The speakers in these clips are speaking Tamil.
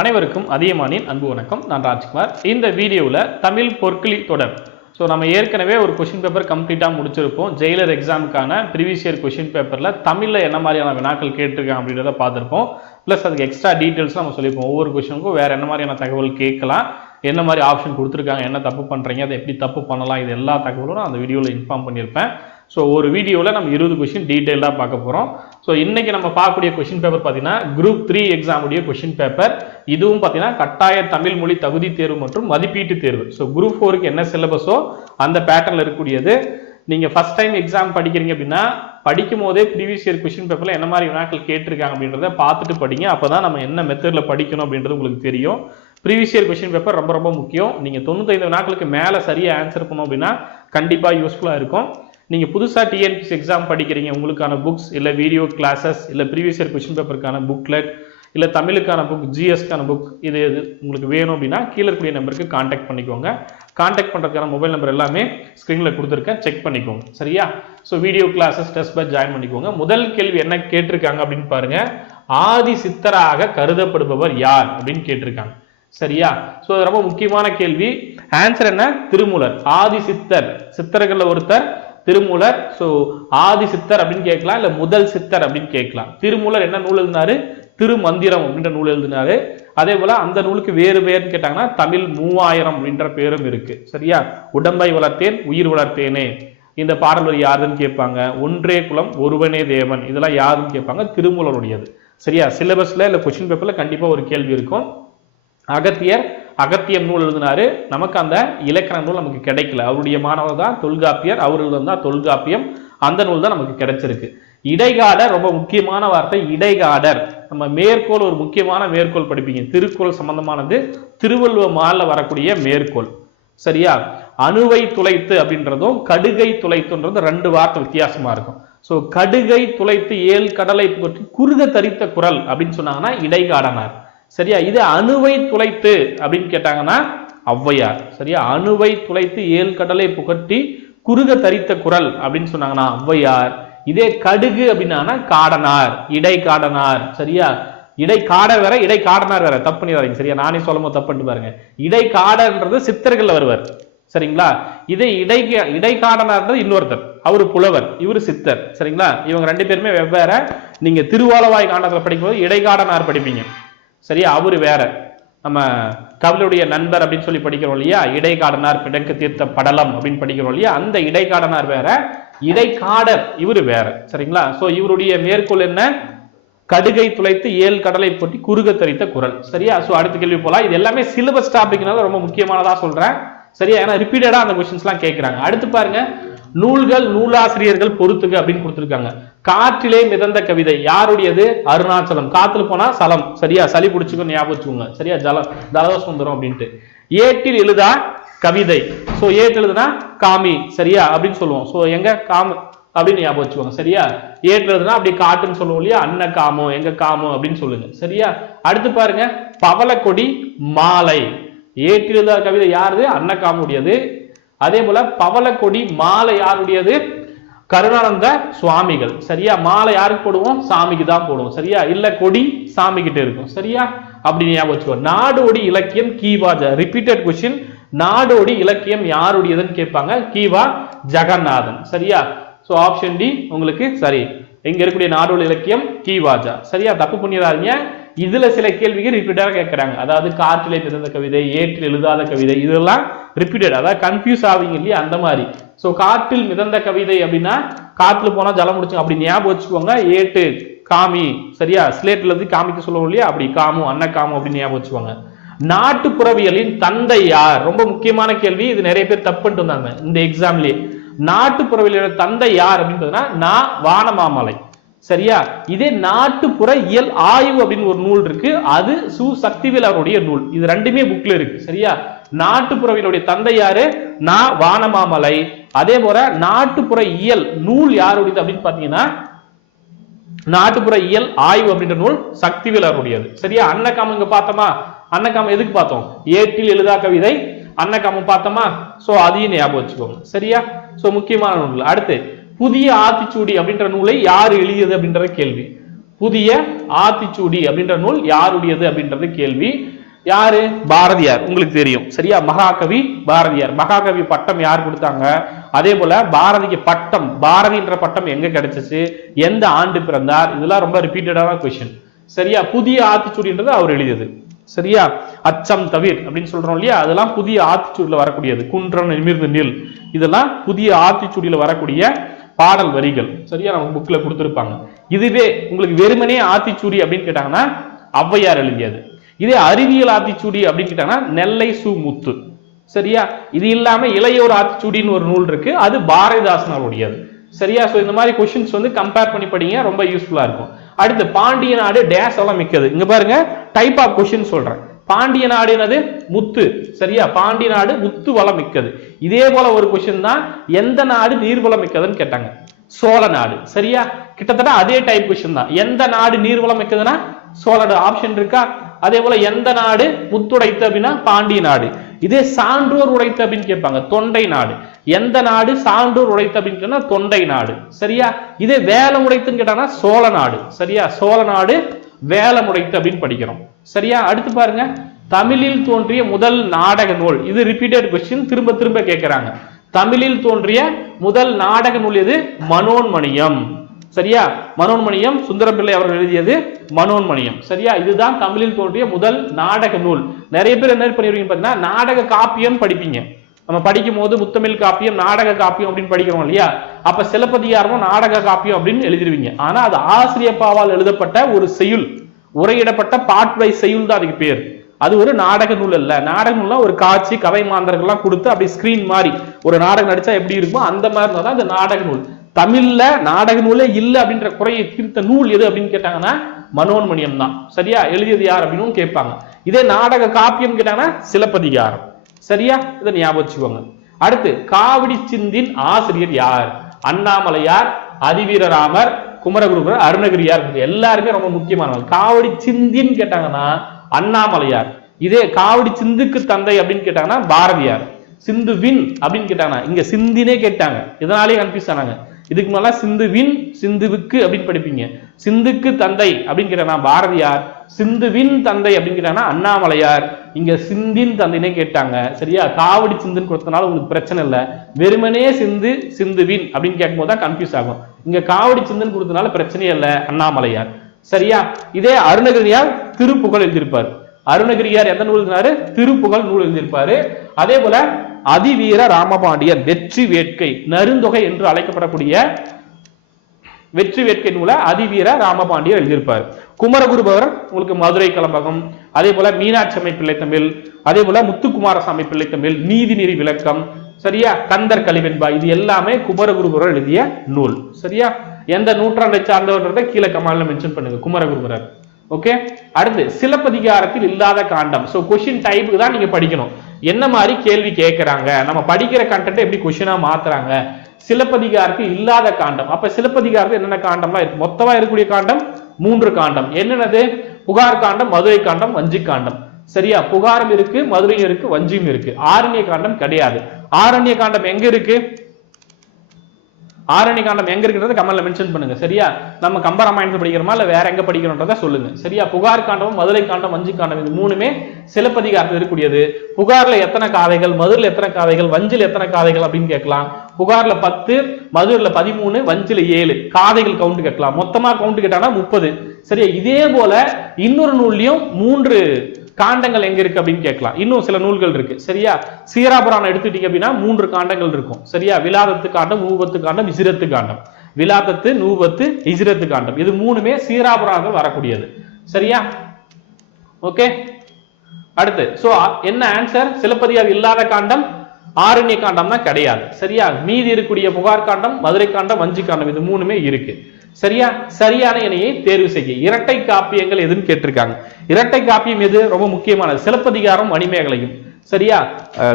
அனைவருக்கும் அதியமானின் அன்பு வணக்கம். நான் ராஜ்குமார். இந்த வீடியோவில் தமிழ் பொற்களி தொடர். ஸோ நம்ம ஏற்கனவே ஒரு கொஷின் பேப்பர் கம்ப்ளீட்டாக முடிச்சிருப்போம். ஜெயிலர் எக்ஸாமுக்கான ப்ரீவியஸ் இயர் கொஷின் பேப்பரில் தமிழில் என்ன மாதிரியான வினாக்கள் கேட்டிருக்காங்க அப்படின்றத பார்த்துருப்போம். ப்ளஸ் அதுக்கு எக்ஸ்ட்ரா டீட்டெயில்ஸ் நம்ம சொல்லியிருப்போம். ஒவ்வொரு கொஷனுக்கும் வேறு என்ன மாதிரியான தகவல் கேட்கலாம் என்ன மாதிரி ஆப்ஷன் கொடுத்துருக்காங்க என்ன தப்பு பண்ணுறீங்க அதை எப்படி தப்பு பண்ணலாம் இது எல்லா தகவலும் நான் அந்த வீடியோவில் இன்ஃபார்ம் பண்ணியிருப்பேன். ஸோ ஒரு வீடியோவில் நம்ம இருபது கொஷின் டீட்டெயிலாக பார்க்க போகிறோம் ஸோ இன்றைக்கி நம்ம பார்க்கக்கூடிய கொஷின் பேப்பர் பார்த்தீங்கன்னா குரூப் த்ரீ எக்ஸாமுடைய கொஷின் பேப்பர் இதுவும் பார்த்தீங்கன்னா கட்டாய தமிழ் மொழி தகுதி தேர்வு மற்றும் மதிப்பீட்டு தேர்வு. ஸோ குரூப் ஃபோருக்கு என்ன சிலபஸோ அந்த பேட்டர்னில் இருக்கக்கூடியது. நீங்கள் ஃபஸ்ட் டைம் எக்ஸாம் படிக்கிறீங்க அப்படின்னா படிக்கும் போதே ப்ரீவியஸ் இயர் கொஷின் பேப்பரில் என்ன மாதிரி வினாக்கள் கேட்டிருக்காங்க அப்படின்றத பார்த்துட்டு படிங்க. அப்போ தான் நம்ம என்ன மெத்தடில் படிக்கணும் அப்படின்றது உங்களுக்கு தெரியும். ப்ரீவியஸ் இயர் கொஷின் பேப்பர் ரொம்ப ரொம்ப முக்கியம். நீங்கள் தொண்ணூத்தைந்து வினாக்களுக்கு மேலே சரியாக ஆன்சர் பண்ணோம் அப்படின்னா கண்டிப்பாக யூஸ்ஃபுல்லாக இருக்கும். நீங்கள் புதுசாக டிஎன்பிசி எக்ஸாம் படிக்கிறீங்க உங்களுக்கான புக்ஸ் இல்லை வீடியோ கிளாஸஸ் இல்லை ப்ரீவியஸ் இயர் கொஷின் பேப்பருக்கான புக்லெட் இல்லை தமிழுக்கான புக் ஜிஎஸ்க்கான புக் இது இது உங்களுக்கு வேணும் அப்படின்னா கீழே இருக்கக்கூடிய நம்பருக்கு காண்டாக்ட் பண்ணிக்கோங்க. காண்டாக்ட் பண்ணுறதுக்கான மொபைல் நம்பர் எல்லாமே ஸ்க்ரீனில் கொடுத்துருக்கேன். செக் பண்ணிக்கோங்க. சரியா? So video classes test batch join பண்ணிக்கோங்க. முதல் கேள்வி என்ன கேட்டிருக்காங்க அப்படின்னு பாருங்க. ஆதி சித்தராக கருதப்படுபவர் யார் அப்படின்னு கேட்டிருக்காங்க. சரியா? ஸோ அது ரொம்ப முக்கியமான கேள்வி. ஆன்சர் என்ன? திருமூலர். ஆதி சித்தர். சித்தர்களில் ஒருத்தர் திருமூலர் ஸோ ஆதி சித்தர் அப்படின்னு கேட்கலாம் இல்லை முதல் சித்தர் அப்படின்னு கேட்கலாம். திருமூலர் என்ன நூல் எழுதினாரு? திருமந்திரம் அப்படின்ற நூல் எழுதினாரு. அதே போல அந்த நூலுக்கு வேறு பேர்னு கேட்டாங்கன்னா தமிழ் மூவாயிரம் அப்படின்ற பேரும் இருக்கு. சரியா? உடம்பை வளர்த்தேன் உயிர் வளர்த்தேனே. இந்த பாடல் வரி யாருன்னு கேட்பாங்க? ஒன்றே குலம் ஒருவனே தேவன். இதெல்லாம் யாருன்னு கேட்பாங்க? திருமூலருடையது. சரியா? சிலபஸ்ல இல்லை கொஸ்டின் பேப்பர்ல கண்டிப்பா ஒரு கேள்வி இருக்கும். அகத்தியர் அகத்தியம் நூல் எழுதினாரு. நமக்கு அந்த இலக்கண நூல் நமக்கு கிடைக்கல. அவருடைய மாணவர் தான் தொல்காப்பியர். அவர் தான் தொல்காப்பியம். அந்த நூல் தான் நமக்கு கிடைச்சிருக்கு. இடைகாடர் ரொம்ப முக்கியமான வார்த்தை இடைகாடர். நம்ம மேற்கோள் ஒரு முக்கியமான மேற்கோள் படிப்பீங்க. திருக்குறள் சம்பந்தமானது திருவள்ளுவ மாலில் வரக்கூடிய மேற்கோள். சரியா? அணுவை துளைத்து அப்படின்றதும் கடுகை துளைத்துன்றது ரெண்டு வார்த்தை வித்தியாசமா இருக்கும். ஸோ கடுகை துளைத்து ஏழு கடலை பற்றி குறுக தரித்த குரல் அப்படின்னு சொன்னாங்கன்னா இடைகாடனார். சரியா? இது அணுவை துளைத்து அப்படின்னு கேட்டாங்கன்னா ஔவையார். சரியா? அணுவை துளைத்து ஏழு கடலை புகட்டி குறுக தரித்த குரல் அப்படின்னு சொன்னாங்கன்னா ஔவையார். இதே கடுகு அப்படின்னா காடனார் இடை காடனார். சரியா? இடை காட வேற இடை காடனார் வேற. தப்பு பண்ணிடுறாங்க சரியா? நானே சொல்லும் போது தப்பு பண்ணிட்டு பாருங்க. இடை காடன்றது சித்தர்கள் வருவார். சரிங்களா? இதே இடை இடைக்காடனார்ன்றது இன்னொருத்தர். அவரு புலவர். இவரு சித்தர். சரிங்களா? இவங்க ரெண்டு பேருமே வெவ்வேற. நீங்க திருவாலவாய் காண்டத்தில் படிக்கும்போது இடைக்காடனார் படிப்பீங்க. சரியா? அவரு வேற. நம்ம கவிழுடைய நண்பர் அப்படின்னு சொல்லி படிக்கிறோம் இல்லையா? இடைக்காடனார் பிடக்கு தீர்த்த படலம் அப்படின்னு படிக்கிறோம் இல்லையா? அந்த இடைக்காடனார் வேற இடைக்காடர் இவரு வேற. சரிங்களா? சோ இவருடைய மேற்கோள் என்ன? கடுகை துளைத்து ஏழு கடலை போட்டி குறுக தரித்த குரல். சரியா? சோ அடுத்த கேள்வி போலாம். இது எல்லாமே சிலபஸ் டாபிக்னால ரொம்ப முக்கியமானதா சொல்றேன். சரியா? ஏன்னா ரிப்பீட்டடா அந்த கொஸ்டின்ஸ்லாம் கேட்குறாங்க அடுத்து பாருங்க. நூல்கள் நூலாசிரியர்கள் பொறுத்துக்கு அப்படின்னு கொடுத்துருக்காங்க. காற்றிலே மிதந்த கவிதை. யாருடையது? அருணாச்சலம். காத்துல போனா சலம். சரியா? சளி பிடிச்சிக்கும் ஞாபகம் வச்சுக்கோங்க. சரியா? ஜல ஜலசுந்தரம் அப்படின்ட்டு. ஏட்டில் எழுதா கவிதை. சோ ஏட்டு எழுதுனா காமி. சரியா? அப்படின்னு சொல்லுவோம். சோ எங்க? காம அப்படின்னு ஞாபகம் வச்சுக்கோங்க. சரியா? ஏட்டு எழுதுனா அப்படி காட்டுன்னு சொல்லுவோம் இல்லையா? அன்ன காமோ எங்க காமோ அப்படின்னு சொல்லுங்க. சரியா? அடுத்து பாருங்க. பவளக்கொடி மாலை. ஏற்றிருந்த எழுதா கவிதை யாருது? அன்னக்காமுடையது அதே போல பவளக்கொடி மாலை யாருடையது? கருணானந்த சுவாமிகள். சரியா? மாலை யாருக்கு போடுவோம்? சாமிக்கு தான் போடுவோம். சரியா? இல்ல கொடி சாமி கிட்ட இருக்கும். சரியா? அப்படி ஞாபகம் வச்சுக்கோ. நாடோடி இலக்கியம் கீவாஜா ரிப்பீட்டட் கொஸ்டின் நாடோடி இலக்கியம் யாருடையதுன்னு கேட்பாங்க? கீவா ஜெகநாதன். சரியா? சோ ஆப்ஷன் டி உங்களுக்கு சரி. இங்க இருக்கக்கூடிய நாடோடி இலக்கியம் கீவாஜா சரியா? தப்பு பண்ணிடாதீங்க. இதுல சில கேள்விகள் ரிப்பீட்டாக கேட்கிறாங்க. அதாவது காற்றிலே பிறந்த கவிதை ஏற்றில் எழுதாத கவிதை இதெல்லாம் ரிப்பீட்டட் அதாவது கன்ஃபியூஸ் ஆவீங்க இல்லையா? அந்த மாதிரி. ஸோ காற்றில் மிதந்த கவிதை அப்படின்னா காற்றுல போனால் ஜலம் முடிச்சு அப்படி ஞாபகம் வச்சுக்கோங்க. ஏட்டு காமி சரியா? ஸ்லேட்ல இருந்து காமிக்க சொல்லுவோம் இல்லையா? அப்படி காமு அன்ன காமு அப்படின்னு ஞாபகம் வச்சுக்கோங்க. நாட்டுப்புறவியலின் தந்தை யார்? ரொம்ப முக்கியமான கேள்வி. இது நிறைய பேர் தப்பு பண்ணிட்டு வந்தாங்க இந்த எக்ஸாம்லயே நாட்டுப்புறவியலோட தந்தை யார் அப்படின்றதுனா நான் வானமாமலை. சரியா? இதே நாட்டுப்புற இயல் ஆய்வு அப்படின்னு ஒரு நூல் இருக்கு. அது சு. சக்திவேல் அவருடைய நூல். இது ரெண்டுமே புக்ல இருக்கு. சரியா? நாட்டுப்புறவியலுடைய தந்தை யாரு? நான் வானமாமலை. அதே போல நாட்டுப்புற இயல் நூல் யாருடையது அப்படின்னு பாத்தீங்கன்னா நாட்டுப்புற இயல் ஆய்வு அப்படின்ற நூல் சக்திவேலருடையது. சரியா? அன்னக்காம இங்க பார்த்தோமா? அன்னக்காம எதுக்கு பார்த்தோம்? ஏட்டில் எழுதா கவிதை அன்னக்காம பார்த்தோமா? சோ அதையும் ஞாபகம் வச்சுக்கோங்க. சரியா? சோ முக்கியமான நூல் அடுத்து புதிய ஆத்திச்சூடி அப்படின்ற நூலை யார் எழுதியது அப்படின்றத கேள்வி. புதிய ஆத்திச்சூடி அப்படின்ற நூல் யாருடையது அப்படின்றது கேள்வி. யாரு? பாரதியார். உங்களுக்கு தெரியும். சரியா? மகாகவி பாரதியார். மகாகவி பட்டம் யார் கொடுத்தாங்க? அதே போல பாரதிக்கு பட்டம் பாரதின்ற பட்டம் எங்க கிடைச்சிச்சு? எந்த ஆண்டு பிறந்தார்? இதெல்லாம் ரொம்ப ரிப்பீட்டடான கொஸ்டின் சரியா? புதிய ஆத்திச்சூடின்றது அவர் எழுதியது. சரியா? அச்சம் தவிர் அப்படின்னு சொல்றோம் இல்லையா? அதெல்லாம் புதிய ஆத்திச்சூடியில வரக்கூடியது. குன்றம் நிமிர்ந்து நில். இதெல்லாம் புதிய ஆத்திச்சூடியில வரக்கூடிய பாடல் வரிகள். சரியா? நம்ம புக்ல கொடுத்திருப்பாங்க. இதுவே உங்களுக்கு வெறுமனே ஆத்திச்சூடி அப்படின்னு கேட்டாங்கன்னா ஔவையார் எழுதியது. இதே அறிவியல் ஆத்திச்சூடி அப்படின்னு கேட்டாங்கன்னா நெல்லை சு முத்து. சரியா? இது இல்லாம இளையோர் ஆத்திச்சூடின்னு ஒரு நூல் இருக்கு. அது பாரதிதாசன் சரியா? ஸோ இந்த மாதிரி கொஷின்ஸ் வந்து கம்பேர் பண்ணி படிங்க. ரொம்ப யூஸ்ஃபுல்லா இருக்கும். அடுத்து பாண்டிய நாடு டேஸ் எல்லாம் மிக்கது. இங்க பாருங்க டைப் ஆஃப் கொஷின் சொல்றேன். பாண்டிய நாடு என்னது? முத்து. சரியா? பாண்டிய நாடு முத்து வளம் மிக்கது. இதே போல ஒரு கொஸ்டின் தான் எந்த நாடு நீர்வளம் மிக்கதுன்னு கேட்டாங்க. சோழ நாடு. சரியா? கிட்டத்தட்ட அதே டைப் கொஸ்டின் தான். எந்த நாடு நீர்வளம் மிக்கதுன்னா சோழ நாடு ஆப்ஷன் இருக்கா? அதே போல எந்த நாடு? முத்துடைத்து அப்படின்னா பாண்டிய நாடு. இதே சான்றோர் உடைத்து அப்படின்னு கேட்பாங்க தொண்டை நாடு. எந்த நாடு? சான்றோர் உடைத்து அப்படின்னு சொன்னா தொண்டை நாடு. சரியா? இதே வேலம் உடைத்துன்னு கேட்டாங்கன்னா சோழ நாடு. சரியா? சோழ நாடு வேலை உடைத்து அப்படின்னு படிக்கிறோம். சரியா? அடுத்து பாருங்க. தமிழில் தோன்றிய முதல் நாடக நூல். இது ரிப்பீட்டட் கொஸ்டின் திரும்ப திரும்ப கேட்கிறாங்க. தமிழில் தோன்றிய முதல் நாடக நூல் எது? மனோன்மணியம். சரியா? மனோன்மணியம் சுந்தரபிள்ளை அவர்கள் எழுதியது மனோன்மணியம். சரியா? இதுதான் தமிழில் தோன்றிய முதல் நாடக நூல். நிறைய பேர் என்ன பண்ணிருக்கீங்க பார்த்தீங்கன்னா நாடக காப்பியம் படிப்பீங்க. நம்ம படிக்கும் போது முத்தமிழ் காப்பியம் நாடக காப்பியம் அப்படின்னு படிக்கிறோம் இல்லையா? அப்ப சிலப்பதிகாரமும் நாடக காப்பியம் அப்படின்னு எழுதிருவீங்க. ஆனா அது ஆசிரியப்பாவால் எழுதப்பட்ட ஒரு செய்யுள். உரையிடப்பட்ட பாட்வை செய்யுள் தான் அதுக்கு பேர். அது ஒரு நாடக நூல் அல்ல. நாடக நூல்லாம் ஒரு காட்சி கதை மாந்தர்கள்லாம் கொடுத்து அப்படி ஸ்கிரீன் மாதிரி ஒரு நாடகம் நடிச்சா எப்படி இருக்குமோ அந்த மாதிரி தான் இந்த நாடக நூல். தமிழ்ல நாடக நூலே இல்லை அப்படின்ற குறையை தீர்த்த நூல் எது அப்படின்னு கேட்டாங்கன்னா மனோன்மணியம் தான் சரியா? எழுதியது யார் அப்படின்னு கேட்பாங்க. இதே நாடக காப்பியம் கேட்டாங்கன்னா சிலப்பதிகாரம். சரியா? இதை ஞாபகம் வச்சுக்கோங்க. அடுத்து காவடி சிந்தின் ஆசிரியர் யார்? அண்ணாமலையார் அதிவீரராமர் குமரகுருபர் அருணகிரியார் எல்லாருமே ரொம்ப முக்கியமானவங்க. காவடி சிந்தின்னு கேட்டாங்கன்னா அண்ணாமலையார் இதே காவடி சிந்துக்கு தந்தை அப்படின்னு கேட்டாங்கன்னா பாரதியார். சிந்துவின் அப்படின்னு கேட்டாங்கன்னா இங்க சிந்தினே கேட்டாங்க. இதனாலே கன்ஃபியூஸ் ஆனாங்க. இதுக்கு முன்னால சிந்துவின் சிந்துவுக்கு அப்படின்னு படிப்பீங்க. சிந்துக்கு தந்தை அப்படின்னு பாரதியார். சிந்துவின் தந்தை அப்படின்னு அண்ணாமலையார். இங்க சிந்தின் தந்தைனே கேட்டாங்க. சரியா? காவடி சிந்துன்னு கொடுத்தனால உங்களுக்கு பிரச்சனை இல்லை. வெறுமனே சிந்து சிந்துவின் அப்படின்னு கேட்கும்போது தான் கன்ஃபியூஸ் ஆகும். இங்க காவடி சிந்துன்னு கொடுத்தனால பிரச்சனையே இல்லை அண்ணாமலையார். சரியா? இதே அருணகிரியார் திருப்புகழ் எழுதியிருப்பார். அருணகிரியார் எந்த நூல் எழுதினாரு? திருப்புகழ் நூல் எழுதியிருப்பாரு. அதே போல அதிவீர ராமபாண்டியன் வெற்றி வேட்கை நருந்தொகை என்று அழைக்கப்படக்கூடிய வெற்றி வேட்கை நூலை அதிவீர ராமபாண்டியர் எழுதியிருப்பார். குமரகுருபவர் உங்களுக்கு மதுரை கலம்பகம் அதே போல மீனாட்சி அமைப்பிள்ளை பிள்ளை தமிழ் அதே போல முத்துக்குமாரசாமி பிள்ளை தமிழ் நீதிநெறி விளக்கம் சரியா? கந்தர் கலிவெண்பா இது எல்லாமே குமரகுருபரர் எழுதிய நூல் சரியா? எந்த நூற்றாண்டை சார்ந்தவர்ன்றதை கீழே கமாலில் மென்ஷன் பண்ணுங்க குமரகுருபரர். ஓகே அடுத்து சிலப்பதிகாரத்தில் இல்லாத காண்டம். சோ கொஸ்டின் டைப்புக்கு தான் நீங்க படிக்கணும். என்ன மாதிரி கேள்வி கேட்கறாங்க நம்ம படிக்கிற கண்டென்ட் எப்படி கொஷினாக மாத்துறாங்க? சிலப்பதிகாரத்து இல்லாத காண்டம். அப்ப சிலப்பதிகாரத்து என்னென்ன காண்டம்லாம் இருக்கு? மொத்தமா இருக்கக்கூடிய காண்டம் மூன்று காண்டம். என்னென்னது? புகார் காண்டம் மதுரை காண்டம் வஞ்சி காண்டம். சரியா? புகாரும் இருக்கு மதுரையும் இருக்கு வஞ்சியும் இருக்கு. ஆரண்ய காண்டம் கிடையாது. ஆரண்ய காண்டம் எங்க இருக்கு? ஆரணி காண்டம் எங்க இருக்கிறது கமல்ல மென்ஷன் பண்ணுங்க. சரியா? நம்ம கம்பராமாயணத்தை படிக்கிறோமா? இல்ல வேற எங்க படிக்கிறோன்றத சொல்லுங்க. சரியா? புகார் காண்டமும் மதுரை காண்டம் வஞ்சி காண்டம் இது மூணுமே சிலப்பதிகாரத்தில் இருக்கக்கூடியது. புகார்ல எத்தனை காதைகள் மதுரில் எத்தனை காதைகள் வஞ்சில் எத்தனை காதைகள் அப்படின்னு கேட்கலாம். புகார்ல பத்து மதுரில் பதிமூணு வஞ்சில ஏழு. காதைகள் கவுண்ட் கேட்கலாம். மொத்தமா கவுண்ட் கேட்டாங்கன்னா முப்பது. சரியா? இதே போல இன்னொரு நூல்லையும் மூன்று காண்டங்கள் எங்க இருக்கு அப்படின்னு கேட்கலாம். இன்னும் சில நூல்கள் இருக்கு. சரியா? சீராபுராணம் எடுத்துட்டீங்க அப்படின்னா மூன்று காண்டங்கள் இருக்கும். சரியா? விலாதத்து காண்டம் நூபத்து காண்டம் இசிரத்து காண்டம். விலாதத்து நூபத்து இசிரத்து காண்டம். இது மூணுமே சீராபுராணங்கள் வரக்கூடியது. சரியா? ஓகே? அடுத்து சோ என்ன ஆன்சர் சிலப்பதிகார் இல்லாத காண்டம் ஆரண்ய காண்டம் தான் கிடையாது. சரியா? மீதி இருக்கக்கூடிய புகார் காண்டம் மதுரை காண்டம் வஞ்சி காண்டம் இது மூணுமே இருக்கு. சரியா? சரியான இணையை தேர்வு செய்ய. இரட்டை காப்பியங்கள் எதுன்னு கேட்டிருக்காங்க. இரட்டை காப்பியம் எது? ரொம்ப முக்கியமானது. சிலப்பதிகாரம் மணிமேகலையும் சரியா?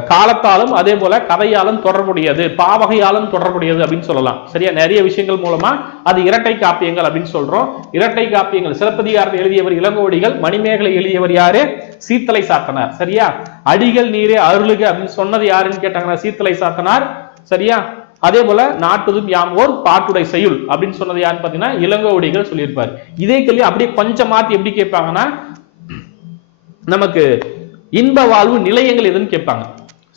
காலத்தாலும் அதே போல கதையாலும் தொடர்புடையது பாவகையாலும் தொடர்புடையது அப்படின்னு சொல்லலாம். சரியா? நிறைய விஷயங்கள் மூலமா அது இரட்டை காப்பியங்கள் அப்படின்னு சொல்றோம். இரட்டை காப்பியங்கள். சிலப்பதிகாரத்தை எழுதியவர் இளங்கோடிகள் மணிமேகலை எழுதியவர் யாரு? சீத்தலை சாத்தனார். சரியா? அடிகள் நீரே அருளுக அப்படின்னு சொன்னது யாருன்னு கேட்டாங்கன்னா சீத்தலை சாத்தனார். சரியா? அதே போல நாட்டுதும் யாம் ஓர் பாட்டுடை செய்யுள் அப்படின்னு சொன்னது யாருன்னு பாத்தீங்கன்னா இளங்கோவடிகள் சொல்லியிருப்பார். இதே கேள்வி அப்படியே கொஞ்சம் மாத்தி எப்படி கேட்பாங்கன்னா நமக்கு இன்ப வாழ்வு நிலையங்கள் எதுன்னு கேட்பாங்க.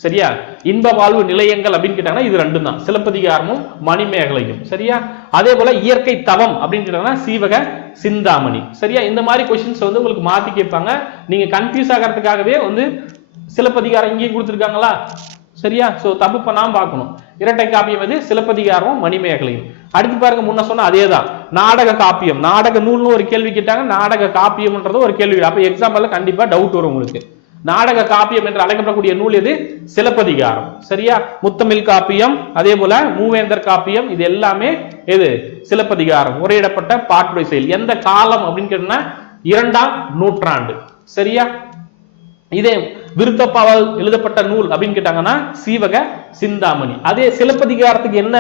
சரியா? இன்ப வாழ்வு நிலையங்கள் அப்படின்னு கேட்டாங்கன்னா இது ரெண்டும் தான். சிலப்பதிகாரமும் மணிமேகலையும். சரியா? அதே போல இயற்கை தவம் அப்படின்னு கேட்டாங்கன்னா சீவக சிந்தாமணி. சரியா? இந்த மாதிரி கொஸ்டின்ஸ் வந்து உங்களுக்கு மாத்தி கேட்பாங்க. நீங்க கன்ஃபியூஸ் ஆகிறதுக்காகவே வந்து சிலப்பதிகாரம் இங்கேயும் கொடுத்துருக்காங்களா? சரியா? சோ தப்பு பண்ணாம பார்க்கணும். இரட்டை காப்பியம் வந்து சிலப்பதிகாரமும் மணிமேகலையும். அடுத்து பாருங்க முன்ன சொன்ன அதே தான் நாடக காப்பியம். நாடக நூல்னு ஒரு கேள்வி கேட்டாங்க நாடக காப்பியம்ன்றது ஒரு கேள்வி. அப்ப எக்ஸாம்பிள்ல கண்டிப்பா டவுட் வரும் உங்களுக்கு. நாடக காப்பியம் என்று அழைக்கப்படக்கூடிய நூல் எது? சிலப்பதிகாரம். சரியா? முத்தமிழ் காப்பியம் அதே போல மூவேந்தர் காப்பியம் இது எல்லாமே எது? சிலப்பதிகாரம். உரையிடப்பட்ட பாட்டுடை செயல். எந்த காலம் அப்படின்னு கேட்டோம்னா இரண்டாம் நூற்றாண்டு. சரியா? இதே விருத்தப்பாவால் எழுதப்பட்ட நூல் அப்படின்னு கேட்டாங்கன்னா சீவக சிந்தாமணி. அதே சிலப்பதிகாரத்துக்கு என்ன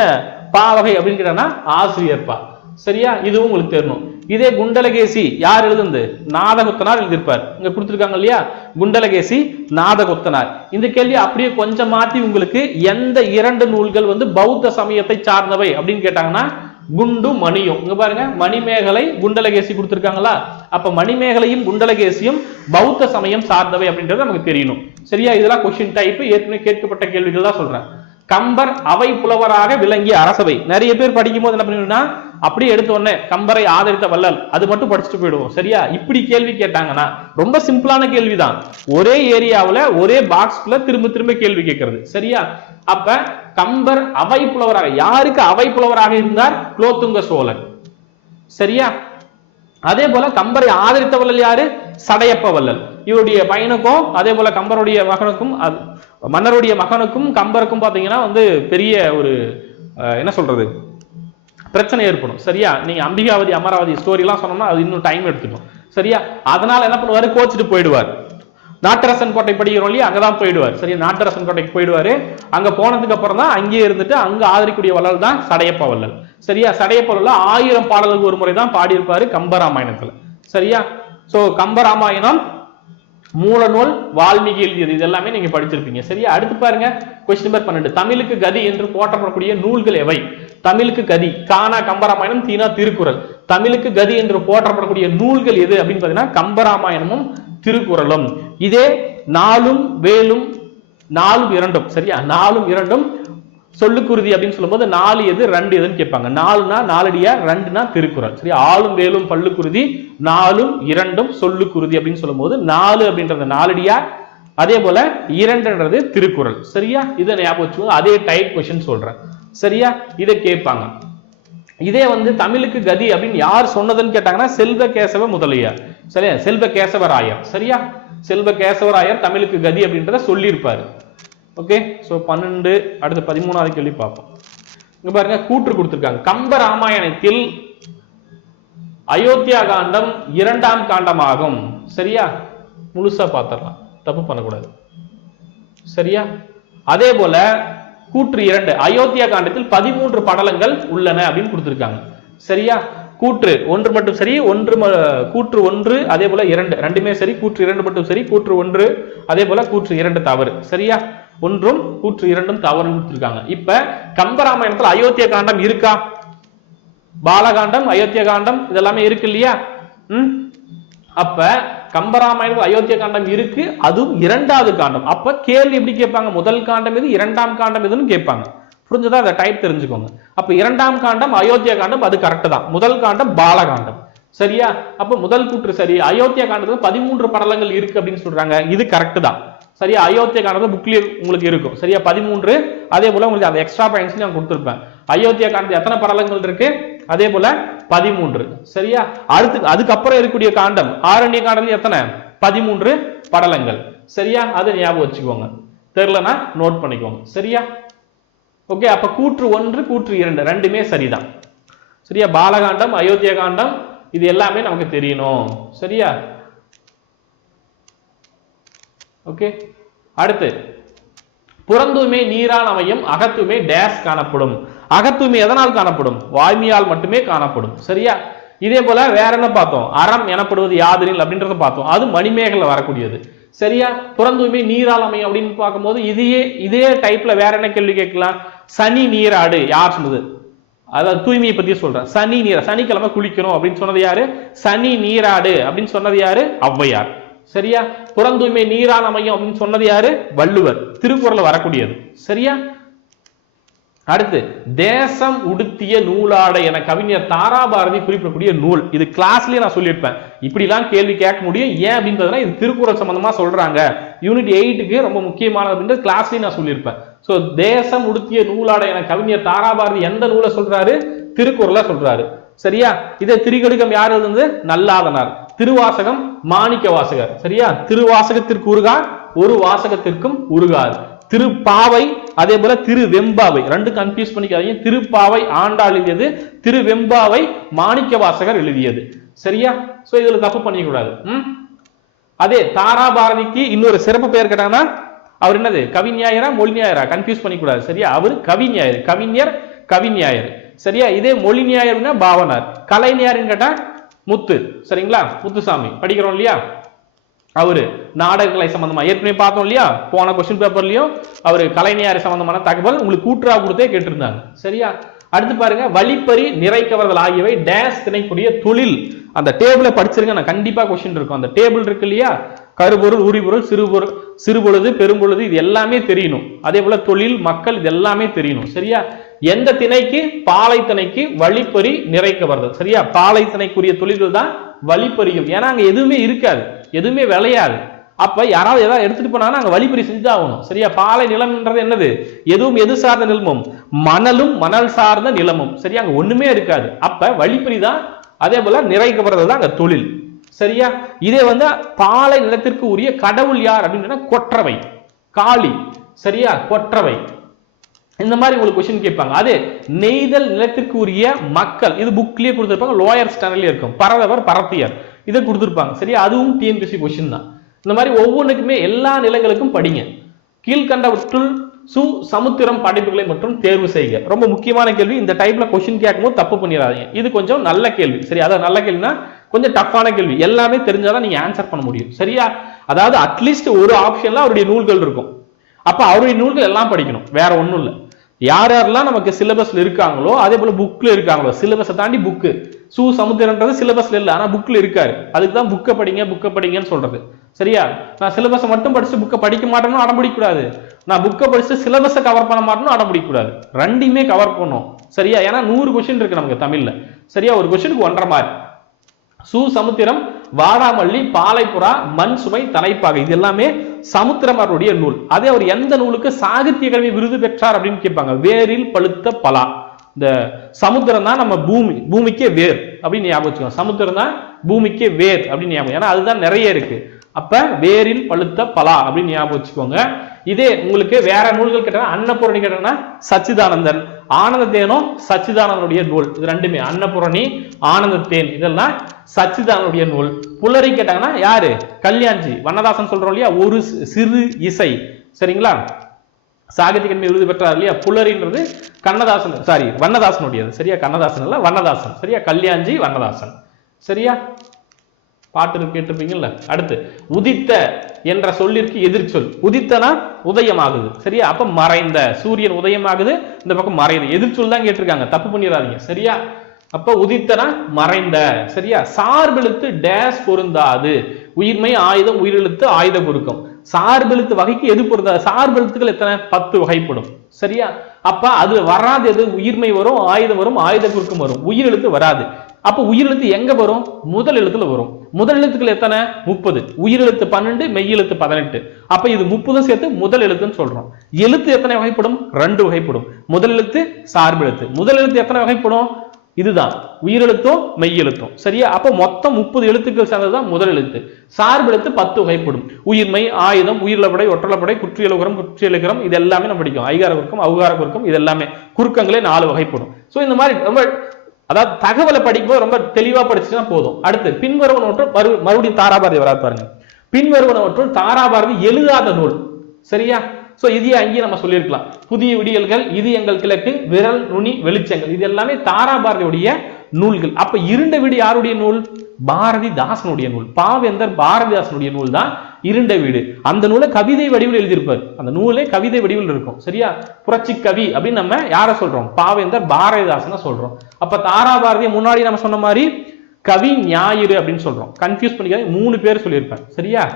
பாவகை அப்படின்னு கேட்டாங்கன்னா ஆசிரியர் பா. சரியா? இதுவும் உங்களுக்கு தெரியணும் இதே குண்டலகேசி யார் எழுதுனது? நாதகுத்தனார் எழுதியிருப்பார். இங்க கொடுத்துருக்காங்க இல்லையா? குண்டலகேசி நாதகுத்தனார் இந்த கேள்வி அப்படியே கொஞ்சம் மாத்தி உங்களுக்கு எந்த இரண்டு நூல்கள் வந்து பௌத்த சமயத்தை சார்ந்தவை அப்படின்னு கேட்டாங்கன்னா குண்டு மணியும். இங்க பாருங்க மணிமேகலை குண்டலகேசி கொடுத்துருக்காங்களா? அப்ப மணிமேகலையும் குண்டலகேசியும் பௌத்த சமயம் சார்ந்தவை அப்படின்றது நமக்கு தெரியணும். சரியா? இதெல்லாம் கொஸ்டின் டைப் ஏற்கனவே கேட்கப்பட்ட கேள்விகள் தான் சொல்றேன். கம்பர் அவை புலவராக விளங்கிய அரசவை. நிறைய பேர் படிக்கும் போது என்ன பண்ணுவீங்கன்னா அப்படியே எடுத்த உடனே கம்பரை ஆதரித்த வள்ளல் அது மட்டும் படிச்சுட்டு போயிடுவோம். சரியா? இப்படி கேள்வி கேட்டாங்கன்னா ரொம்ப சிம்பிளான கேள்விதான். ஒரே ஏரியாவில் ஒரே பாக்ஸ்ல திரும்ப திரும்ப கேள்வி கேட்கறது. சரியா? அப்ப கம்பர் அவை புலவராக யாருக்கு அவை புலவராக இருந்தார்? குலோத்துங்க சோழன். சரியா? அதே போல கம்பரை ஆதரித்த வள்ளல் யாரு? சடையப்ப வள்ளல். இவருடைய பையனுக்கும் அதே போல கம்பருடைய மகனுக்கும் மன்னருடைய மகனுக்கும் கம்பருக்கும் பாத்தீங்கன்னா வந்து பெரிய ஒரு என்ன சொல்றது? பிரச்சனை ஏற்படும். சரியா? நீங்க அம்பிகாவதி அமராவதி ஸ்டோரி எல்லாம் சொன்னோம்னா அது இன்னும் டைம் எடுத்துக்கும். சரியா? அதனால என்ன பண்ணுவாரு? கோச்சிட்டு போயிடுவார். நாட்டரசன் கோட்டை படிக்கிறோம் இல்லையா? அங்கதான் போயிடுவார். சரி நாட்டரசன் கோட்டைக்கு போயிடுவாரு. அங்கே போனதுக்கு அப்புறம் தான் அங்கேயே இருந்துட்டு அங்கே ஆதரிக்கூடிய வள்ளல் தான் சடையப்ப வள்ளல். சரியா? சடையப்ப வள்ளல் ஆயிரம் பாடல்களுக்கு ஒரு முறை தான் பாடியிருப்பார் கம்பராமாயணத்தில். சரியா? சோ கம்பராமாயணம் மூலநூல் வால்மீகி எழுதியது. இது எல்லாமே நீங்க படிச்சிருப்பீங்க. சரியா? அடுத்து பாருங்க. கொஸ்டின் நம்பர் பன்னெண்டு. தமிழுக்கு கதி என்று போற்றப்படக்கூடிய நூல்கள் எவை? தமிழுக்கு கதி. கானா கம்பராமாயணம் தீனா திருக்குறள். தமிழுக்கு கதி என்று போற்றப்படக்கூடிய நூல்கள் எது அப்படின்னு பாத்தீங்கன்னா கம்பராமாயணமும் திருக்குறளும். இதே நாலும் வேலும் நாலும் இரண்டும். சரியா? நாலும் இரண்டும். சொல்லுக்குருதி அப்படின்னு சொல்லும்போது நாலு எது ரெண்டு எதுன்னு கேட்பாங்க. நாலுனா நாலடியா ரெண்டுனா திருக்குறள். சரி ஆளும் வேலும் பல்லுக்குருதி நாலும் இரண்டும் சொல்லுக்குருதி அப்படின்னு சொல்லும்போது நாலு அப்படின்றது நாலடியா அதே போல இரண்டுன்றது திருக்குறள். சரியா? இதை ஞாபகம் வச்சுக்கோங்க. அதே டைப் கொஷின் சொல்றேன். சரியா? இதை கேட்பாங்க. இதே வந்து தமிழுக்கு கதி அப்படின்னு யார் சொன்னதுன்னு கேட்டாங்கன்னா செல்வ கேசவ முதலியார். சரியா? செல்வ கேசவராயர். சரியா? செல்வ கேசவராயர் தமிழுக்கு கதி அப்படின்றத சொல்லியிருப்பாரு. ஓகே ஸோ பன்னெண்டு அடுத்து பதிமூணாவது கேள்வி பார்ப்போம். இங்க பாருங்க கூற்று கொடுத்துருக்காங்க. கம்ப ராமாயணத்தில் அயோத்தியா காண்டம் இரண்டாம் காண்டமாகும். சரியா? முழுசா பார்த்துடலாம். தப்பு பண்ணக்கூடாது. சரியா? அதே போல கூற்று இரண்டு. அயோத்தியா காண்டத்தில் பதிமூன்று படலங்கள் உள்ளன அப்படின்னு கொடுத்திருக்காங்க. சரியா? கூற்று ஒன்று மட்டும் சரி ஒன்று ம- கூற்று ஒன்று அதே போல இரண்டு. ரெண்டுமே சரி கூற்று இரண்டு மட்டும் சரி கூற்று ஒன்று அதே போல கூற்று இரண்டு தவறு. சரியா? ஒன்றும் கூற்று இரண்டும் தவறுன்னு கொடுத்துருக்காங்க. இப்ப கம்பராமாயணத்துல அயோத்திய காண்டம் இருக்கா? பாலகாண்டம் அயோத்திய காண்டம் இதெல்லாமே இருக்கு இல்லையா? ம்? அப்ப கம்பராமாயணத்தில் அயோத்திய காண்டம் இருக்கு அதுவும் இரண்டாவது காண்டம். அப்ப கேள்வி எப்படி கேட்பாங்க? முதல் காண்டம் எது இரண்டாம் காண்டம் எதுன்னு கேட்பாங்க. புரிஞ்சதா? அந்த டைப் தெரிஞ்சுக்கோங்க. அப்ப இரண்டாம் காண்டம் அயோத்தியா காண்டம் அது கரெக்ட் தான். முதல் காண்டம் பாலகாண்டம். சரியா? அப்ப முதல் கூற்று சரி. அயோத்தியா காண்டத்துல பதிமூன்று படலங்கள் இருக்கு அப்படின்னு சொல்றாங்க. இது கரெக்ட் தான். சரியா? அயோத்தியா காண்டத்தில் புக்லயே உங்களுக்கு இருக்கும். சரியா? பதிமூன்று. அதே போல உங்களுக்கு அந்த எக்ஸ்ட்ரா பாயிண்ட்ஸ் நான் கொடுத்துருப்பேன். அயோத்தியா காண்டத்தில் எத்தனை படலங்கள் இருக்கு? அதே போல பதிமூன்று. சரியா? அடுத்து அதுக்கப்புறம் இருக்கக்கூடிய காண்டம் ஆரண்ய காண்டத்தில் எத்தனை? பதிமூன்று படலங்கள். சரியா? அதை ஞாபகம் வச்சுக்கோங்க. தெரிலனா நோட் பண்ணிக்கோங்க. சரியா? ஓகே அப்ப கூற்று ஒன்று கூற்று இரண்டு ரெண்டுமே சரிதான். சரியா? பாலகாண்டம் அயோத்தியா காண்டம் இது எல்லாமே நமக்கு தெரியணும். சரியா? ஓகே அடுத்து புறந்தூய்மை நீரான் அமையும் அகத்தூய்மை டேஸ் காணப்படும். அகத்தூய்மை எதனால் காணப்படும்? வாய்மையால் மட்டுமே காணப்படும். சரியா? இதே போல வேற என்ன பார்த்தோம்? அறம் எனப்படுவது யாதெனில் அப்படின்றத பார்த்தோம். அது மணிமேகல வரக்கூடியது. சரியா? புறந்தூய்மை நீராளமை அப்படின்னு பார்க்கும்போது இதையே இதே டைப்ல வேற என்ன கேள்வி கேட்கலாம்? சனி நீராடு யார் சொன்னது? அதாவது தூய்மையை பத்தி சொல்றேன். சனி நீர் சனிக்கிழமை குளிக்கணும் அப்படின்னு சொன்னது யாரு? சனி நீராடு அப்படின்னு சொன்னது யாரு? ஔவையார். சரியா? புறந்தூய்மை நீராளமையம் அப்படின்னு சொன்னது யாரு? வள்ளுவர். திருக்குறள் வரக்கூடியது. சரியா? அடுத்து தேசம் உடுத்திய நூலாடை என கவிஞர் தாராபாரதி குறிப்பிடக்கூடிய நூல். இது கிளாஸ்லயே நான் சொல்லியிருப்பேன். இப்படிலாம் கேள்வி கேட்க முடியும். ஏன் அப்படின்றதுனா இது திருக்குறள் சம்பந்தமா சொல்றாங்க. யூனிட் எயிட்டுக்கு ரொம்ப முக்கியமானது அப்படின்றது கிளாஸ்லயே நான் சொல்லியிருப்பேன். சோ தேசம் உடுத்திய நூலாடை என கவிஞர் தாராபாரதி எந்த நூலை சொல்றாரு? திருக்குறளை சொல்றாரு. சரியா? இதை திரிகடுகம் யார் எழுதுனது? நல்லாதனார். திருவாசகம் மாணிக்க வாசகர் சரியா? திருவாசகத்திற்கு உருகார் ஒரு வாசகத்திற்கும் உருகாது. திருப்பாவை அதே போல திரு வெம்பாவை ரெண்டு கன்ஃபியூஸ் பண்ணிக்காதீங்க. திருப்பாவை ஆண்டாள் எழுதியது திரு வெம்பாவை மாணிக்க வாசகர் எழுதியது. சரியா? சோ இதுல தப்பு பண்ணிக்க கூடாது ம்? அதே தாராபாரதிக்கு இன்னொரு சிறப்பு பெயர் கேட்டாங்கன்னா அவர் என்னது? கவிஞாயரா மொழிஞாயரா கன்ஃபியூஸ் பண்ணிக்கூடாது சரியா? அவர் கவிஞாயர் கவிஞர் கவிஞாயர் சரியா? இதே மொழிஞாயர்னா பாவனார். கலைஞாருன்னு கேட்டா முத்து. சரிங்களா? முத்துசாமி. படிக்கிறோம் இல்லையா? அவர் நாடகங்களை சம்பந்தமா. ஏற்கனவே பார்த்தோம் இல்லையா? போன கொஸ்டின் பேப்பர்லயும் அவர் கலைஞர் சம்பந்தமான தகவல் உங்களுக்கு கூற்றா கொடுத்தே கேட்டிருந்தாங்க சரியா? அடுத்து பாருங்க வழிப்பறி நிறைக்கவர்கள் ஆகியவை டேஸ் திணைக்கூடிய தொழில். அந்த டேபிளை படிச்சிருங்க நான் கண்டிப்பா கொஸ்டின் இருக்கும். அந்த டேபிள் இருக்கு இல்லையா? கருபொருள் உரிபொருள் சிறுபொருள் சிறுபொழுது பெரும்பொழுது இது எல்லாமே தெரியணும். அதே போல தொழில் மக்கள் இது எல்லாமே தெரியணும். சரியா? எந்த திணைக்கு? பாலை திணைக்கு வழிப்பறி நிறைக்க வருது சரியா? பாலை திணைக்குரிய தொழில்கள் தான் வழிப்பறியும் ஏன்னா அங்கே எதுவுமே இருக்காது. எதுவுமே விளையாது. அப்போ யாராவது ஏதாவது எடுத்துட்டு போனாங்கன்னா அங்கே வழிப்பறி செஞ்சாகணும். சரியா? பாலை நிலம்ன்றது என்னது? எதுவும் எது சார்ந்த நிலமும். மணலும் மணல் சார்ந்த நிலமும். சரியா? அங்கே ஒன்றுமே இருக்காது. அப்போ வழிப்பறி தான் அதே போல நிறைக்கப்படுறது தான் அங்கே தொழில். சரியா? இதே வந்து பாலை நிலத்திற்கு உரிய கடவுள் யார் அப்படின்னு கொற்றவை. காளி. சரியா? கொற்றவை. இந்த மாதிரி உங்களுக்கு கொஸ்டின் கேட்பாங்க. அது நெய்தல் நிலத்திற்கு உரிய மக்கள் இது புக்லயே கொடுத்துருப்பாங்க லோயர் ஸ்டாண்டர்ட்லேயே இருக்கும். பரதவர் பரத்தியர். இதை கொடுத்துருப்பாங்க. சரியா? அதுவும் டிஎன்பிசி கொஸ்டின் தான். இந்த மாதிரி ஒவ்வொன்றுக்குமே எல்லா நிலங்களுக்கும் படிங்க. கீழ்கண்டவற்றுள் சு சமுத்திரம் படைப்புகளை மற்றும் தேர்வு செய்க. ரொம்ப முக்கியமான கேள்வி. இந்த டைப்ல கொஸ்டின் கேட்கும்போது தப்பு பண்ணிடாதீங்க. இது கொஞ்சம் நல்ல கேள்வி. சரி அதான் நல்ல கேள்வினா கொஞ்சம் டஃப்பான கேள்வி. எல்லாமே தெரிஞ்சாதான் நீங்க ஆன்சர் பண்ண முடியும். சரியா? அதாவது அட்லீஸ்ட் ஒரு ஆப்ஷன்ல அவருடைய நூல்கள் இருக்கும். அப்ப அவருடைய நூல்கள் எல்லாம் படிக்கணும். வேற ஒன்றும் இல்லை. யார் யாரெல்லாம் நமக்கு சிலபஸ்ல இருக்காங்களோ அதே போல புக்ல இருக்காங்களோ சிலபஸை தாண்டி புக்கு சு சமுத்திரன்றது சிலபஸ்ல இல்லை ஆனா புக்ல இருக்காரு. அதுக்கு தான் புக்கை படிங்க புக்கை படிங்கன்னு சொல்றது. சரியா? நான் சிலபஸை மட்டும் படிச்சு புக்கை படிக்க மாட்டேன்னு அடம் பிடிக்கக்கூடாது. நான் புக்கை படிச்சு சிலபஸை கவர் பண்ண மாட்டேன்னு அடம் பிடிக்கக்கூடாது. ரெண்டையுமே கவர் பண்ணும் சரியா? ஏன்னா நூறு கொஸ்டின் இருக்கு நமக்கு தமிழ்ல. சரியா? ஒரு கொஸ்டினுக்கு ஒன்றரை மார்க் சு சமுத்திரம் வாடாமல்லி பாலைப்புறா மண் சுமை தலைப்பாகை. இது எல்லாமே சமுத்திரமாருடைய நூல். அதே அவர் எந்த நூலுக்கு சாகித்ய கல்வி விருது பெற்றார் அப்படின்னு கேட்பாங்க. வேரில் பழுத்த பலா. இந்த சமுத்திரம் தான் நம்ம பூமி. பூமிக்கே வேர் அப்படின்னு ஞாபகம் வச்சுக்கோங்க. சமுத்திரம் தான் பூமிக்கே வேர் அப்படின்னு ஞாபகம். ஏன்னா அதுதான் நிறைய இருக்கு. அப்ப வேரில் பழுத்த பலா அப்படின்னு ஞாபகம் வச்சுக்கோங்க. இதே உங்களுக்கு வேற நூல்கள் கேட்டா அன்னபூரணி கேட்டா சச்சிதானந்தன். ஆனந்தத்தேனும் சச்சிதானந்தனுடைய நூல். இது ரெண்டுமே. அன்னபூரணி ஆனந்தத்தேன். இதெல்லாம் சச்சிதானனுடைய நூல். புலரி கேட்டாங்கன்னா யாரு? கல்யாண்ஜி. வண்ணதாசன் சொல்றோம் இல்லையா? ஒரு சிறு இசை. சரிங்களா? சாகித்ய அகாடமி விருது பெற்றார் இல்லையா? புலரின்றது கண்ணதாசன் சாரி வண்ணதாசனுடையது. சரியா? கண்ணதாசன் இல்ல வண்ணதாசன். சரியா? கல்யாண்ஜி வண்ணதாசன். சரியா? பாட்டு கேட்டுப்பீங்கல்ல அடுத்து உதித்த என்ற சொல்லிற்கு எதிர்ச்சொல் உதித்தனா உதயமாகுது. சரியா? அப்ப மறைந்த. சூரியன் உதயமாகுது. இந்த பக்கம் மறையுது. எதிர்ச்சொல் தான் கேட்டிருக்காங்க. தப்பு பண்ணிடாதீங்க. சரியா? அப்ப உதித்தனா மறைந்த. சரியா? சார்பெழுத்து டேஸ் பொருந்தாது. உயிர்மை ஆயுதம் உயிரெழுத்து ஆயுத குறுக்கம் சார்பெழுத்து வகைக்கு எது பொருந்தாது சார்பெழுத்துக்கள் எத்தனை? பத்து வகைப்படும். சரியா? அப்ப அது வராது எது? உயிர்மை வரும் ஆயுதம் வரும் ஆயுத குறுக்கம் வரும். உயிரெழுத்து வராது. அப்ப உயிரெழுத்து எங்க வரும்? முதல் எழுத்துல வரும். முதல் எழுத்துக்கள் எத்தனை? முப்பது. உயிரெழுத்து பன்னெண்டு மெய்யெழுத்து பதினெட்டு. அப்ப இது முப்பதும் சேர்த்து முதல் எழுத்துன்னு சொல்றோம். எழுத்து எத்தனை வகைப்படும்? ரெண்டு வகைப்படும். முதல் எழுத்து சார்பு எழுத்து. முதல் எழுத்து எத்தனை வகைப்படும்? இதுதான். உயிரெழுத்தும் மெய்யெழுத்தும் சரியா? அப்ப மொத்தம் முப்பது எழுத்துக்கள் சேர்ந்ததுதான் முதல் எழுத்து. சார்பு எழுத்து பத்து வகைப்படும். உயிர்மை ஆயுதம் உயிரிழப்படை ஒற்றலப்படை குற்றியலுகரம் குற்றியலுகரம் இது எல்லாமே நம்ம படிக்கும் ஐகார குறுக்கம் அவுகார குறுக்கம் இது எல்லாமே குறுக்கங்களே நாலு வகைப்படும். சோ இந்த மாதிரி ரொம்ப அதாவது தகவலை படிக்கும்போது ரொம்ப தெளிவா படிச்சுன்னா போதும். அடுத்து பின்வருவனவற்றுள் மறு மறுபடியும் தாராபாரதி வரா பாருங்க. பின்வருவனவற்றுள் தாராபாரதி எழுதாத நூல். சரியா? சோ இதையே அங்கேயே நம்ம சொல்லியிருக்கலாம். புதிய விடியல்கள் இது எங்கள் கிழக்கு விரல் நுனி வெளிச்சங்கள். இது எல்லாமே தாராபாரதியுடைய நூல்கள். அப்ப இருண்ட விடு யாருடைய நூல்? பாரதிதாசனுடைய நூல். பாவேந்தர் பாரதிதாசனுடைய நூல் தான் இருண்ட வீடு. அந்த நூலை கவிதை வடிவில் எழுதியிருப்பார். அந்த நூலே கவிதை வடிவில் இருக்கும். சரியா? புரட்சி கவி அப்படின்னு நம்ம யாரை சொல்றோம்? பாவேந்தர் பாரதிதாசனை சொல்றோம். அப்ப தாராபாரதியை முன்னாடி நம்ம சொன்ன மாதிரி கவி ஞாயிறு அப்படின்னு சொல்றோம். கன்ஃபியூஸ் பண்ணிக்காது மூணு பேர் சொல்லியிருப்பார். சரியா?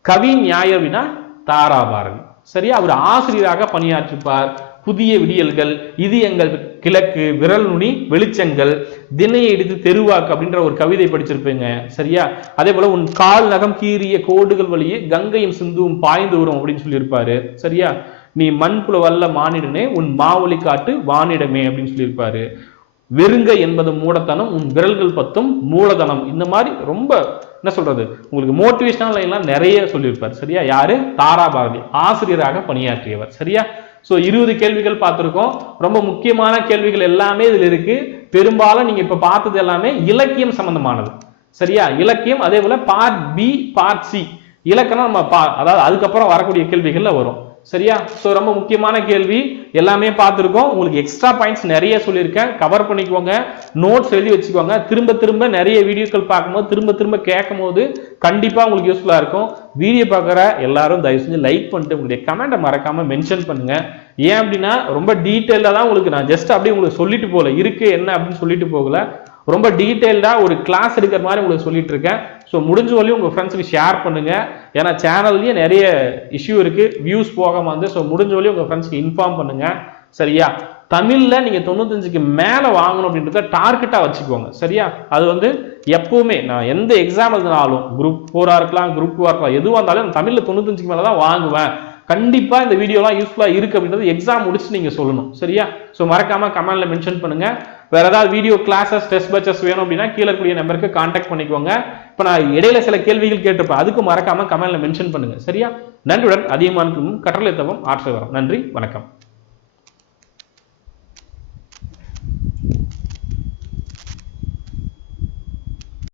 கவி ஞாயிறு அப்படின்னா தாராபாரதி. சரியா? அவர் ஆசிரியராக பணியாற்றிப்பார் புதிய விடியல்கள் இது எங்கள் கிழக்கு விரல் நுனி வெளிச்சங்கள் தினையை எடுத்து தெருவாக்கு அப்படின்ற ஒரு கவிதை படிச்சிருப்பீங்க. சரியா? அதே போல உன் கால் நகம் கீறிய கோடுகள் வழியே கங்கையும் சிந்துவும் பாய்ந்து வரும் அப்படின்னு சொல்லியிருப்பாரு. சரியா? நீ மண்புல வல்ல மானிடனே உன் மாவொலி காட்டு வானிடமே அப்படின்னு சொல்லியிருப்பாரு. வெறுங்க என்பது மூடத்தனம் உன் விரல்கள் பத்தும் மூலதனம். இந்த மாதிரி ரொம்ப என்ன சொல்றது? உங்களுக்கு மோட்டிவேஷனல் லைன்லாம் நிறைய சொல்லியிருப்பார். சரியா? யாரு? தாராபாரதி ஆசிரியராக பணியாற்றியவர். சரியா? ஸோ இருபது கேள்விகள் பார்த்துருக்கோம். ரொம்ப முக்கியமான கேள்விகள் எல்லாமே இதில் இருக்கு. பெரும்பாலும் நீங்க இப்ப பார்த்தது எல்லாமே இலக்கியம் சம்பந்தமானது. சரியா? இலக்கியம் அதே போல பார்ட் பி பார்ட் சி இலக்கணம் நம்ம பா அதாவது அதுக்கப்புறம் வரக்கூடிய கேள்விகள்ல வரும். சரியா? ஸோ ரொம்ப முக்கியமான கேள்வி. எல்லாமே பார்த்துருக்கோம். உங்களுக்கு எக்ஸ்ட்ரா பாயிண்ட்ஸ் நிறைய சொல்லியிருக்கேன். கவர் பண்ணிக்கோங்க. நோட்ஸ் எழுதி வச்சுக்கோங்க. திரும்ப திரும்ப நிறைய வீடியோக்கள் பார்க்கும்போது திரும்ப திரும்ப கேட்கும் போது கண்டிப்பாக உங்களுக்கு யூஸ்ஃபுல்லாக இருக்கும். வீடியோ பார்க்குற எல்லாரும் தயவு செஞ்சு லைக் பண்ணிட்டு உங்களுடைய கமெண்ட்டை மறக்காமல் மென்ஷன் பண்ணுங்கள் ஏன் அப்படின்னா ரொம்ப டீட்டெயிலாக தான் உங்களுக்கு நான் ஜஸ்ட் அப்படியே உங்களுக்கு சொல்லிட்டு போகல. இருக்குது என்ன அப்படின்னு சொல்லிட்டு போகல. ரொம்ப டீட்டெயில்டாக ஒரு கிளாஸ் எடுக்கிற மாதிரி உங்களுக்கு சொல்லிட்டு இருக்கேன். ஸோ முடிஞ்ச வரையும் உங்கள் ஃப்ரெண்ட்ஸுக்கு ஷேர் பண்ணுங்கள் ஏன்னா சேனல்லையும் நிறைய இஷ்யூ இருக்குது வியூஸ் போகாமல் வந்து ஸோ முடிஞ்ச வரையும் உங்கள் ஃப்ரெண்ட்ஸ்க்கு இன்ஃபார்ம் பண்ணுங்க. சரியா? தமிழில் நீங்கள் தொண்ணூத்தஞ்சுக்கு மேலே வாங்கணும் அப்படின்றத டார்கெட்டாக வச்சுக்கோங்க. சரியா? அது வந்து எப்பவுமே நான் எந்த எக்ஸாம் எழுதினாலும் குரூப் ஃபோராக இருக்கலாம் குரூப் டூவாக இருக்கலாம் எதுவாக இருந்தாலும் நான் தொண்ணூத்தஞ்சுக்கு மேலே தான் வாங்குவேன். கண்டிப்பாக இந்த வீடியோலாம் யூஸ்ஃபுல்லாக இருக்குது அப்படின்றது எக்ஸாம் முடிச்சு நீங்கள் சொல்லணும். சரியா? ஸோ மறக்காமல் கமெண்டில் மென்ஷன் பண்ணுங்கள் வேறு ஏதாவது வீடியோ கிளாஸஸ் டெஸ்ட் பேச்சஸ் வேணும் அப்படின்னா கீழே கூடிய நம்பருக்கு காண்டாக்ட் பண்ணிக்கோங்க. இப்போ நான் இடையில சில கேள்விகள் கேட்டிருப்பேன். அதுக்கு மறக்காமல் கமெண்டில் மென்ஷன் பண்ணுங்கள் சரியா? நன்றியுடன் அதிகமான கட்டளை தவம் ஆற்றல் வரும் நன்றி வணக்கம்.